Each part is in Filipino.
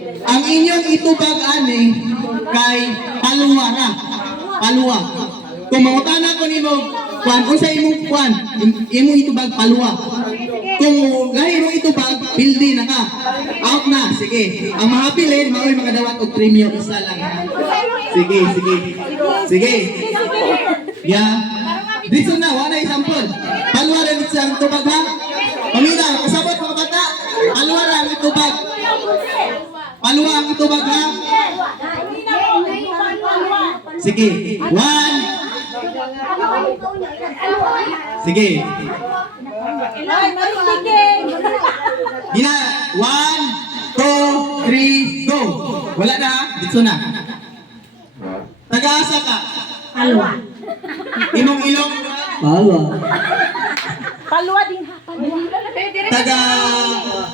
Ang inyong itubag ani kay paluwa na. Paluwa. Kung mangutana ko nimo kuan unsa imong kuan, imong itubag paluwa. Kung lahi imong itubag pildi na ka. Out na, sige. Ang mahapilin maoy mga dawat og premyo isa lang. Sige, sige. Sige. Yeah. Dito na wala example. Paluwa rin sa tubag ha. Pamina, kasabot mga bata. Paluwa ra ang itubag. Paluwa ang itubag ha. Sige. 1. Sige. Gina. 1, 2, 3, go. Wala na. Dito na. Taga-asa ka. Paluwa. Imong ilong. Paluwa. Paluwa din ha. Paluwa. Taga.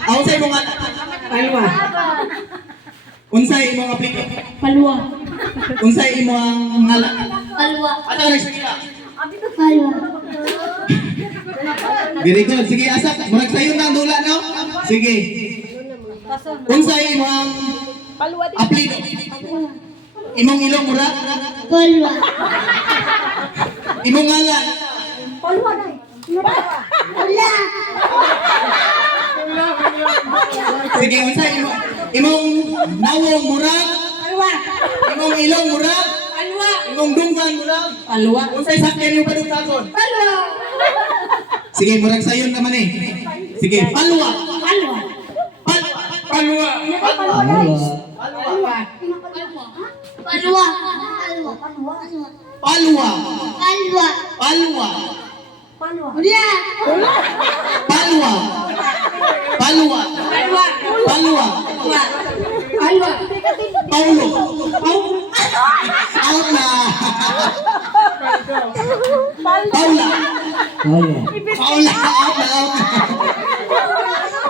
Unsay imong Paluwa. unsay imong aplikasyon. Paluwa. Unsay imong ngalan. Paluwa. Ato na sige ka. Paluwa. Very good. Sige, asa. Murag sayo na ang dula, no? Sige. Unsay imong Paluwa din. aplik. Imong ilong murag. Paluwa. Imong ngalan. Paluwa na. Paluwa. Sige, unsay imong nawong murag. Paluwa. Imong ilong murag. Paluwa. Imong dunggan murag. Paluwa. Unsay sakyan yung padungtagon. Paluwa. Sige, murag sayon naman eh. Sige, paluwa. Paluwa. Paluwa. Paluwa. Paluwa. Paluwa. Paluwa. Paluwa. Paluwa. Paluwa. Ulia. Paluwa. Paluwa. Paluwa. Paluwa. Paluwa. Paulo. Out na. Paula. Paluwa. Paula. Out na. Out na.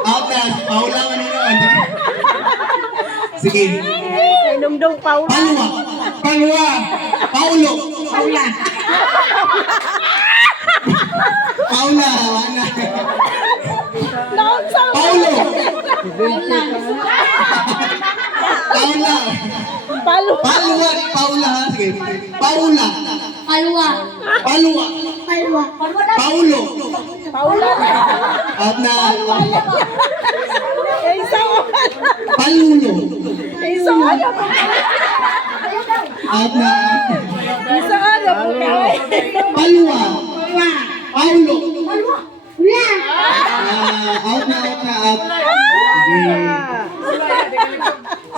Out na. Paula manino. Sige. Kay Dongdong Paula. Paluwa. Paluwa. Paulo. Paula. Paula. Wala. Paulo. Paulo. Paula. Paula. Paluwa. Paluwa. Paula. Sige. Paula. Paluwa. Paluwa. Paluwa. Paulo. Paula. Out na. Isang Palulo. isang Out na. Paluwa. Paluwa. Paulo. Paluwa. Ulia. Out na. Out na. Out.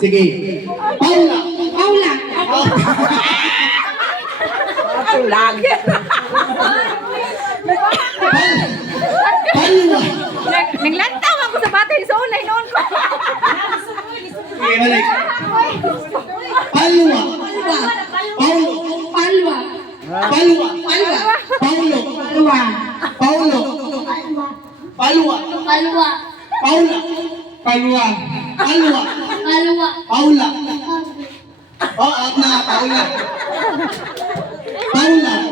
Sige. Sige. Paula. Paula. Out. Ang lagi. Paluwa. Naglantaw ako sa bata sa unay noon ko. Sige, balik. Paluwa. Paulo. Paluwa. Paluwa. Paluwa. Paulo. Paluwa. Paulo. Paluwa. Paluwa. Paula. Paluwa. Paluwa. Paluwa. Paula. Oh, out na. Paula. Paula.